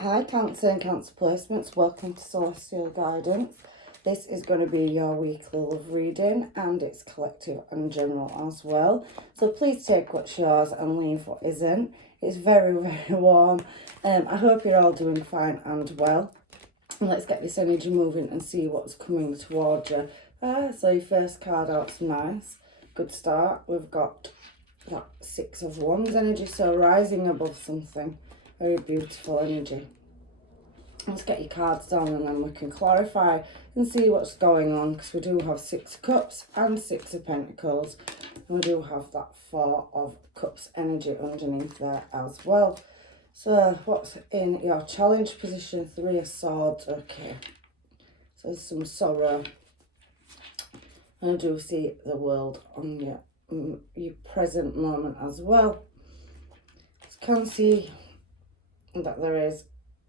Hi Cancer and Cancer placements, welcome to Celestial Guidance. This is going to be your weekly love reading and it's collective and general as well. So please take what's yours and leave what isn't. It's very, very warm. I hope you're all doing fine and well. And let's get this energy moving and see what's coming towards you. So your first card out's nice. Good start. We've got that Six of Wands energy, so rising above something. Very beautiful energy. Let's get your cards down and then we can clarify and see what's going on, because we do have Six of Cups and Six of Pentacles. And we do have that Four of Cups energy underneath there as well. So what's in your challenge position? Three of Swords. Okay. So there's some sorrow. And I do see the world on your present moment as well. So can see that there is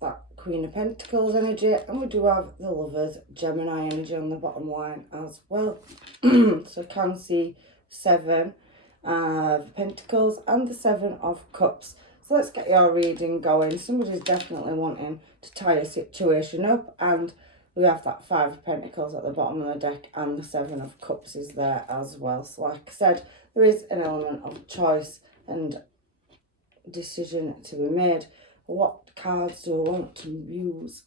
that Queen of Pentacles energy, and we do have the Lovers Gemini energy on the bottom line as well. So can see Seven of Pentacles and the Seven of Cups. So let's get your reading going. Somebody's definitely wanting to tie a situation up, and we have that Five of Pentacles at the bottom of the deck and the Seven of Cups is there as well. So like I said, there is an element of choice and decision to be made. What cards do I want to use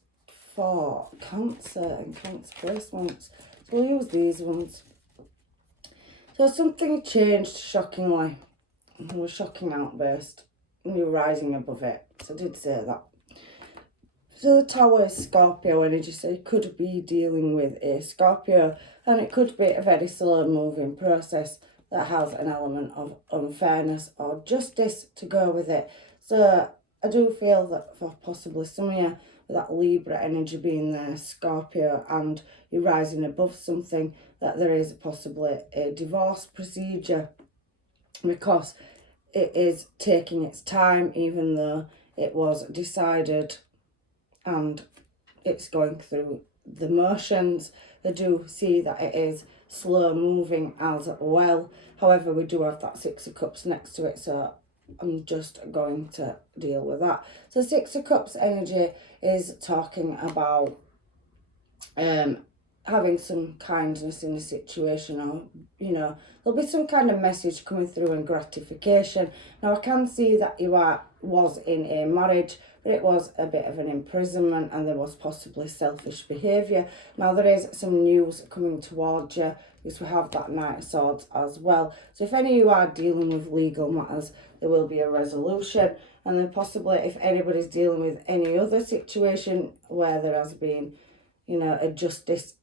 for Cancer and Cancer placements? So we'll use these ones. So something changed shockingly. A shocking outburst. And you're rising above it. So I did say that. So the Tower is Scorpio energy. So you could be dealing with a Scorpio. And it could be a very slow moving process that has an element of unfairness or justice to go with it. So I do feel that for possibly some of you, with that Libra energy being there, Scorpio, and you're rising above something, that there is possibly a divorce procedure, because it is taking its time, even though it was decided and it's going through the motions. I do see that it is slow moving as well. However, we do have that Six of Cups next to it, so I'm just going to deal with that. So Six of Cups energy is talking about having some kindness in the situation, or, you know, there'll be some kind of message coming through and gratification. Now, I can see that you was in a marriage, but it was a bit of an imprisonment and there was possibly selfish behaviour. Now, there is some news coming towards you, because we have that Knight of Swords as well. So if any of you are dealing with legal matters, there will be a resolution. And then possibly if anybody's dealing with any other situation where there has been, you know, a justice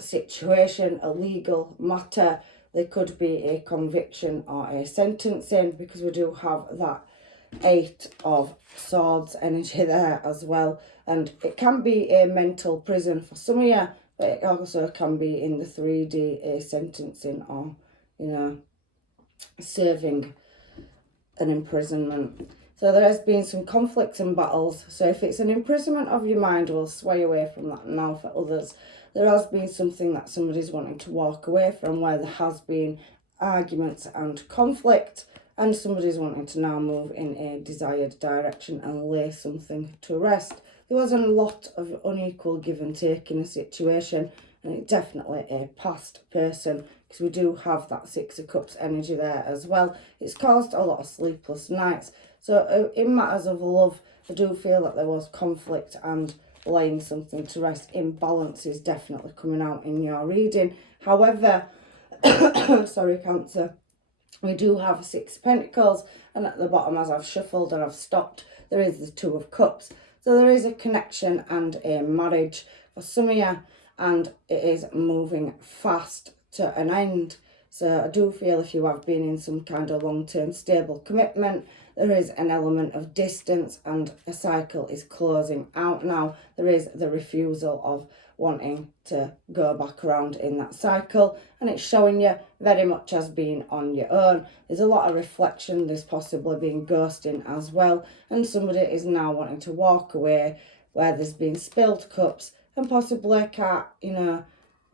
situation, a legal matter, there could be a conviction or a sentencing, because we do have that Eight of Swords energy there as well. And it can be a mental prison for some of you, but it also can be in the 3D a sentencing, or, you know, serving an imprisonment. So there has been some conflicts and battles. So if it's an imprisonment of your mind, we'll sway away from that now. For others, there has been something that somebody's wanting to walk away from, where there has been arguments and conflict, and somebody's wanting to now move in a desired direction and lay something to rest. There was a lot of unequal give and take in a situation, and it's definitely a past person, because we do have that Six of Cups energy there as well. It's caused a lot of sleepless nights. So in matters of love, I do feel that there was conflict and laying something to rest. Imbalance is definitely coming out in your reading. However, sorry Cancer, we do have Six of Pentacles, and at the bottom, as I've shuffled and I've stopped, there is the Two of Cups. So there is a connection and a marriage for some of you, and it is moving fast to an end. So I do feel if you have been in some kind of long-term stable commitment, there is an element of distance and a cycle is closing out now. There is the refusal of wanting to go back around in that cycle, and it's showing you very much as being on your own. There's a lot of reflection. There's possibly been ghosting as well, and somebody is now wanting to walk away where there's been spilled cups and possibly can't, you know,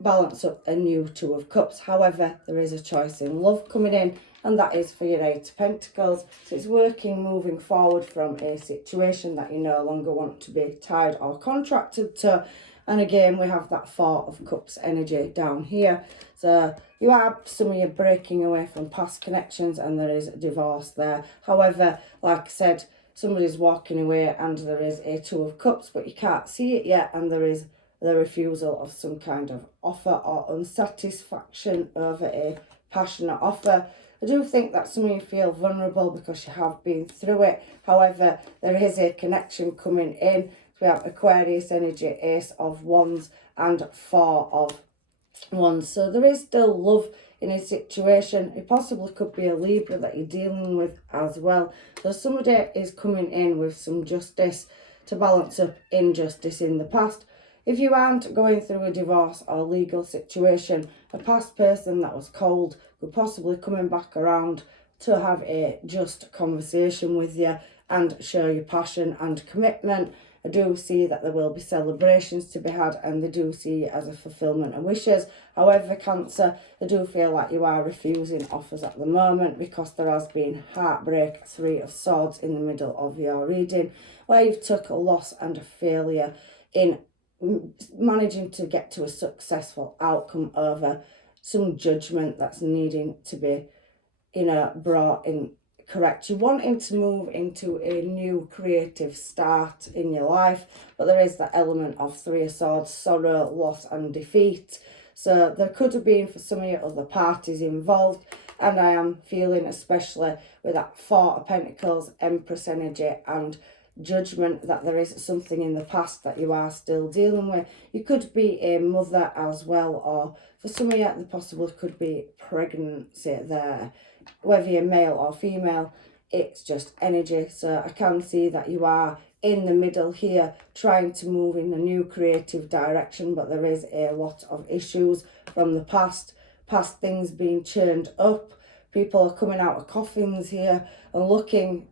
balance up a new Two of Cups. However, there is a choice in love coming in, and that is for your Eight of Pentacles. So it's working, moving forward from a situation that you no longer want to be tied or contracted to. And again, we have that Four of Cups energy down here. So you are, some of you breaking away from past connections, and there is a divorce there. However, like I said, somebody's walking away and there is a Two of Cups, but you can't see it yet, and there is the refusal of some kind of offer or unsatisfaction over a passionate offer. I do think that some of you feel vulnerable because you have been through it. However, there is a connection coming in. We have Aquarius energy, Ace of Wands and Four of Wands. So there is still love in a situation. It possibly could be a Libra that you're dealing with as well. So somebody is coming in with some justice to balance up injustice in the past. If you aren't going through a divorce or legal situation, a past person that was cold could possibly coming back around to have a just conversation with you and show your passion and commitment. I do see that there will be celebrations to be had, and they do see it as a fulfillment of wishes. However, Cancer, I do feel like you are refusing offers at the moment because there has been heartbreak, Three of Swords in the middle of your reading, where you've took a loss and a failure in managing to get to a successful outcome over some judgment that's needing to be, brought in correct. You're wanting to move into a new creative start in your life, but there is that element of Three of Swords, sorrow, loss and defeat. So there could have been, for some of your other parties involved, and I am feeling, especially with that Four of Pentacles, Empress energy and Judgment, that there is something in the past that you are still dealing with. You could be a mother as well, or for some of you there possibly could be pregnancy there. Whether you're male or female, it's just energy. So I can see that you are in the middle here trying to move in a new creative direction, but there is a lot of issues from the past things being churned up. People are coming out of coffins here and looking,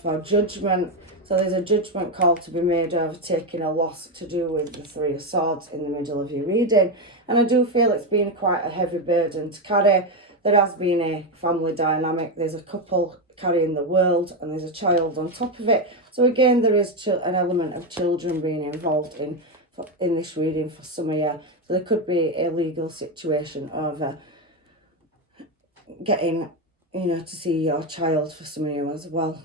for judgment. So there's a judgment call to be made over taking a loss to do with the Three of Swords in the middle of your reading. And I do feel it's been quite a heavy burden to carry. There has been a family dynamic. There's a couple carrying the world and there's a child on top of it. So again, there is an element of children being involved in this reading for some of you. So there could be a legal situation over getting, to see your child for some of you as well.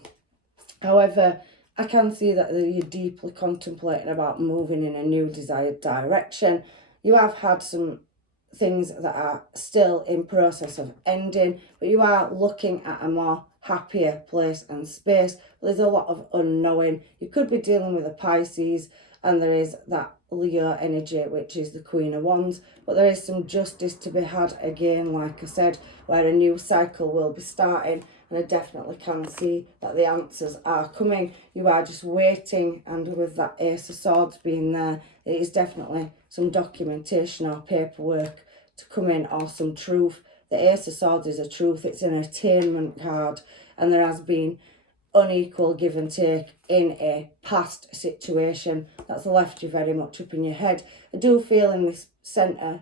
However, I can see that you're deeply contemplating about moving in a new desired direction. You have had some things that are still in process of ending, but you are looking at a more happier place and space. There's a lot of unknowing. You could be dealing with a Pisces, and there is that Leo energy, which is the Queen of Wands, but there is some justice to be had again, like I said, where a new cycle will be starting. And I definitely can see that the answers are coming. You are just waiting, and with that Ace of Swords being there, it is definitely some documentation or paperwork to come in, or some truth. The Ace of Swords is a truth. It's an attainment card, and there has been unequal give and take in a past situation that's left you very much up in your head. I do feel in this centre,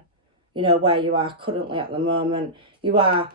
where you are currently at the moment, you are,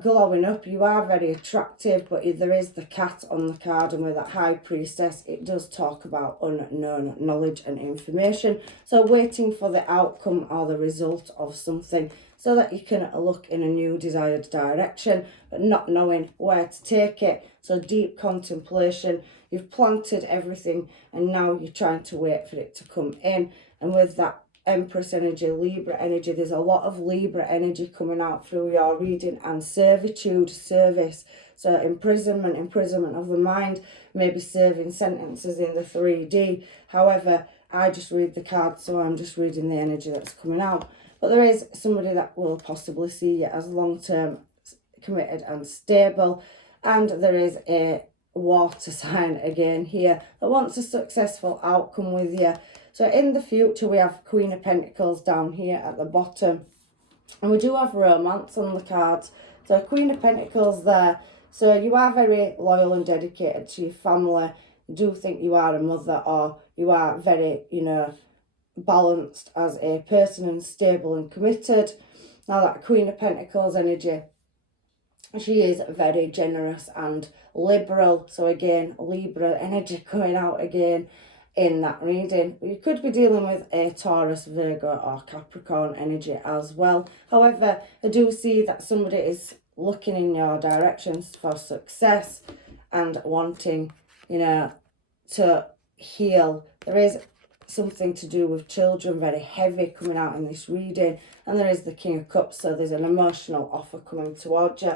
glowing up. You are very attractive, but there is the cat on the card, and with that High Priestess, it does talk about unknown knowledge and information. So waiting for the outcome or the result of something so that you can look in a new desired direction, but not knowing where to take it. So deep contemplation. You've planted everything, and now you're trying to wait for it to come in. And with that Empress energy, Libra energy, there's a lot of Libra energy coming out through your reading, and servitude, service. So imprisonment of the mind, maybe serving sentences in the 3D. However, I just read the cards, so I'm just reading the energy that's coming out. But there is somebody that will possibly see you as long-term, committed and stable. And there is a water sign again here that wants a successful outcome with you. So in the future, we have Queen of Pentacles down here at the bottom. And we do have romance on the cards. So Queen of Pentacles there. So you are very loyal and dedicated to your family. You do think you are a mother, or you are very, balanced as a person and stable and committed. Now that Queen of Pentacles energy She is very generous and liberal. So again, Libra energy coming out again in that reading. You could be dealing with a Taurus, Virgo or Capricorn energy as well. However, I do see that somebody is looking in your directions for success and wanting, you know, to heal. There is something to do with children, very heavy coming out in this reading. And there is the King of Cups, so there's an emotional offer coming towards you.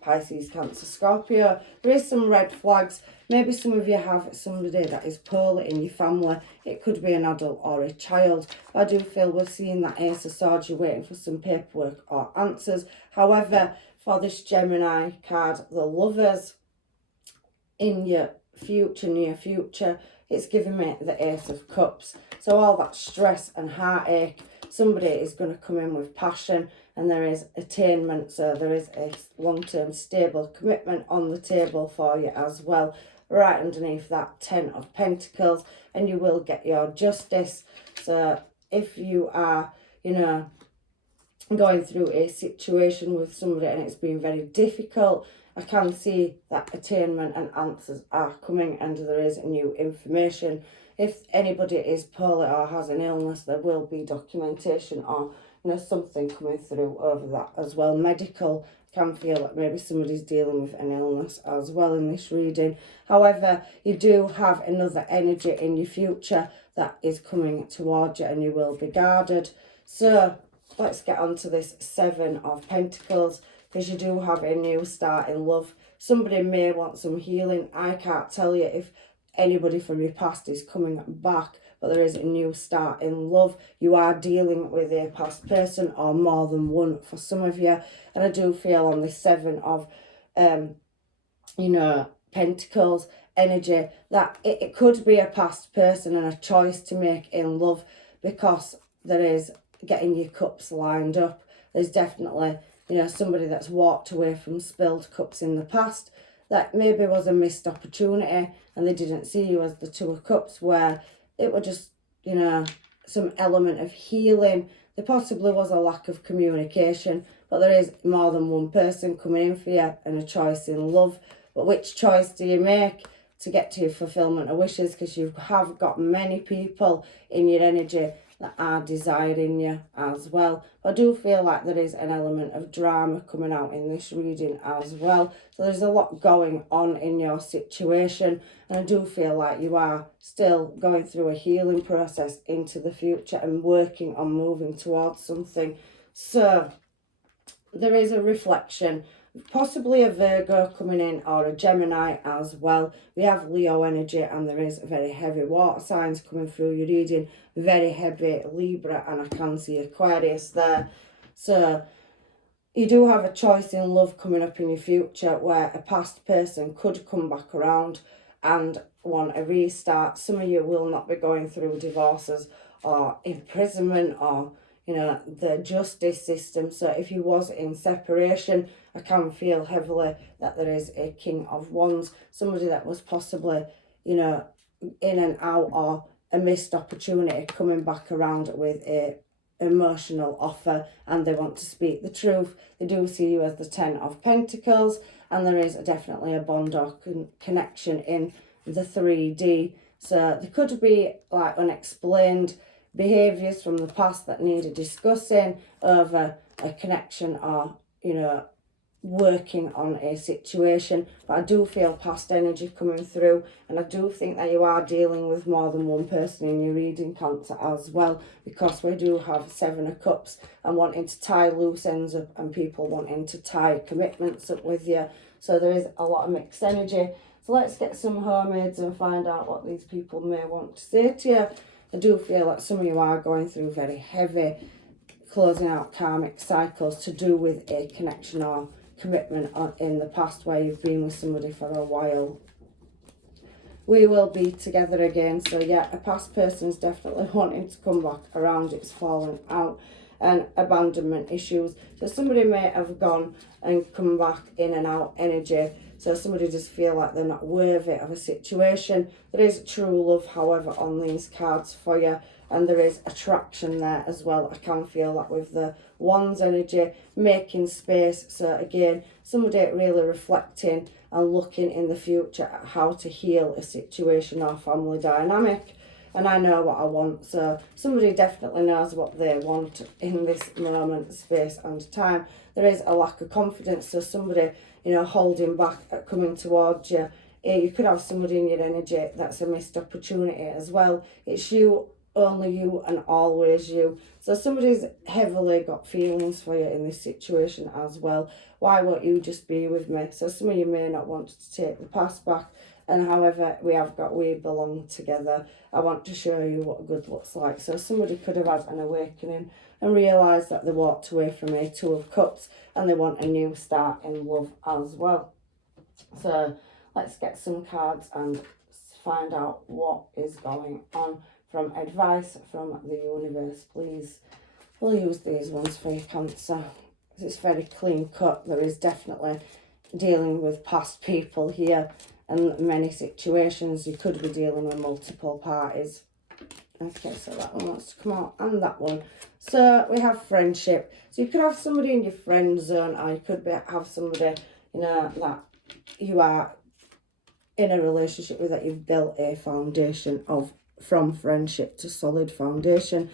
Pisces, Cancer, Scorpio. There is some red flags. Maybe some of you have somebody that is poorly in your family. It could be an adult or a child. I do feel we're seeing that Ace of Swords. You're waiting for some paperwork or answers. However, for this Gemini card, the Lovers, in your future, near future, it's giving me the Ace of Cups. So all that stress and heartache, somebody is going to come in with passion, and there is attainment. So there is a long-term stable commitment on the table for you as well. Right underneath that, 10 of Pentacles, and you will get your justice. So if you are, you know, going through a situation with somebody and it's been very difficult, I can see that attainment and answers are coming, and there is new information. If anybody is poorly or has an illness, there will be documentation or, you know, something coming through over that as well. Medical, can feel like maybe somebody's dealing with an illness as well in this reading. However, you do have another energy in your future that is coming towards you, and you will be guarded. So let's get on to this 7 of Pentacles, because you do have a new start in love. Somebody may want some healing. I can't tell you if anybody from your past is coming back, but there is a new start in love. You are dealing with a past person or more than one for some of you. And I do feel on the 7 of, you know, Pentacles energy that it could be a past person and a choice to make in love, because there is getting your cups lined up. There's definitely, you know, somebody that's walked away from spilled cups in the past that maybe was a missed opportunity and they didn't see you as the 2 of Cups, where it was just, you know, some element of healing. There possibly was a lack of communication, but there is more than one person coming in for you and a choice in love. But which choice do you make to get to your fulfillment of wishes? Because you have got many people in your energy that are desiring you as well. I do feel like there is an element of drama coming out in this reading as well. So there's a lot going on in your situation, and I do feel like you are still going through a healing process into the future and working on moving towards something. So there is a reflection, possibly a Virgo coming in or a Gemini as well. We have Leo energy, and there is very heavy water signs coming through your reading. Very heavy Libra, and I can see Aquarius there. So you do have a choice in love coming up in your future, where a past person could come back around and want a restart. Some of you will not be going through divorces or imprisonment or, you know, the justice system. So if you was in separation, I can feel heavily that there is a King of Wands, somebody that was possibly, you know, in and out or a missed opportunity coming back around with a emotional offer, and they want to speak the truth. They do see you as the 10 of Pentacles, and there is definitely a bond or connection in the 3D. So there could be like unexplained behaviours from the past that needed discussing over a connection or, you know, working on a situation. But I do feel past energy coming through, and I do think that you are dealing with more than one person in your reading, Cancer, as well, because we do have 7 of Cups and wanting to tie loose ends up and people wanting to tie commitments up with you. So there is a lot of mixed energy. So let's get some homemades and find out what these people may want to say to you. I do feel like some of you are going through very heavy closing out karmic cycles to do with a connection or commitment in the past, where you've been with somebody for a while. We will be together again. So yeah, a past person is definitely wanting to come back around. It's fallen out, and abandonment issues. So somebody may have gone and come back in and out energy. So somebody just feel like they're not worthy of a situation. There is true love, however, on these cards for you. And there is attraction there as well. I can feel that with the Wands energy, making space. So again, somebody really reflecting and looking in the future at how to heal a situation or family dynamic. And I know what I want, so somebody definitely knows what they want in this moment, space and time. There is a lack of confidence, so somebody, you know, holding back at coming towards you. You could have somebody in your energy that's a missed opportunity as well. It's you, only you, and always you. So somebody's heavily got feelings for you in this situation as well. Why won't you just be with me? So some of you may not want to take the past back, and however we belong together. I want to show you what good looks like. So somebody could have had an awakening and realised that they walked away from a Two of Cups and they want a new start in love as well. So let's get some cards and find out what is going on from advice from the universe, please. We'll use these ones for your Cancer. It's very clean cut. There is definitely dealing with past people here, and many situations you could be dealing with multiple parties. Okay, so that one wants to come out, and that one. So we have friendship. So you could have somebody in your friend zone, or you could have somebody, you know, that you are in a relationship with, that you've built a foundation of, from friendship to solid foundation.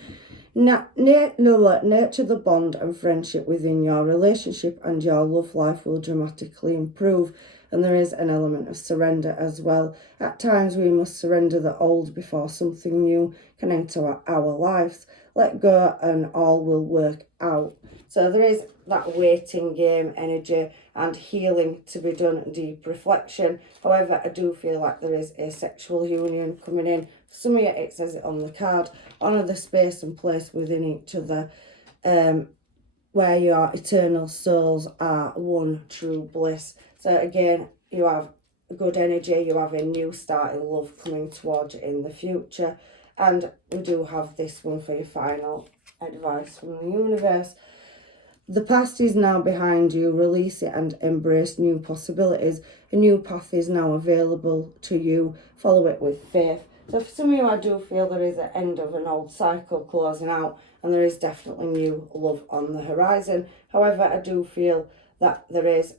Nurture the bond and friendship within your relationship, and your love life will dramatically improve. And there is an element of surrender as well. At times we must surrender the old before something new can enter our lives. Let go and all will work out. So there is that waiting game energy and healing to be done, and deep reflection. However, I do feel like there is a sexual union coming in. Some of you, it says it on the card, honour the space and place within each other, where your eternal souls are one true bliss. So again, you have good energy, you have a new start in love coming towards you in the future. And we do have this one for your final advice from the universe. The past is now behind you. Release it and embrace new possibilities. A new path is now available to you. Follow it with faith. So for some of you, I do feel there is an end of an old cycle closing out, and there is definitely new love on the horizon. However, I do feel that there is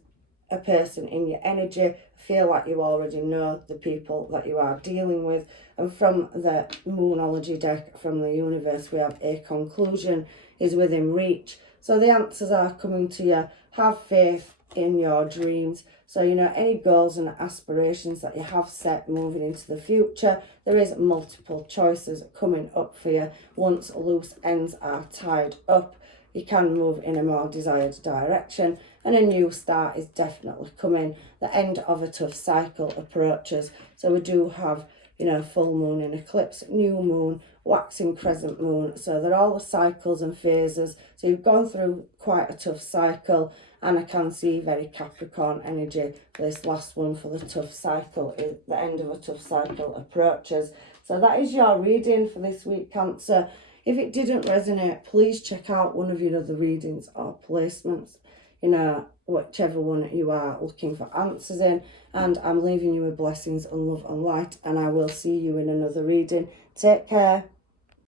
a person in your energy. I feel like you already know the people that you are dealing with. And from the Moonology deck from the universe, we have a conclusion is within reach. So the answers are coming to you. Have faith in your dreams. So, you know, any goals and aspirations that you have set moving into the future, there is multiple choices coming up for you. Once loose ends are tied up, you can move in a more desired direction, and a new start is definitely coming. The end of a tough cycle approaches. So we do have, you know, full moon and eclipse, new moon, waxing crescent moon. So they're all the cycles and phases. So you've gone through quite a tough cycle, and I can see very Capricorn energy. This last one for the tough cycle, the end of a tough cycle approaches. So that is your reading for this week, Cancer. If it didn't resonate, please check out one of your other readings or placements, you know, whichever one you are looking for answers in. And I'm leaving you with blessings and love and light, and I will see you in another reading. Take care.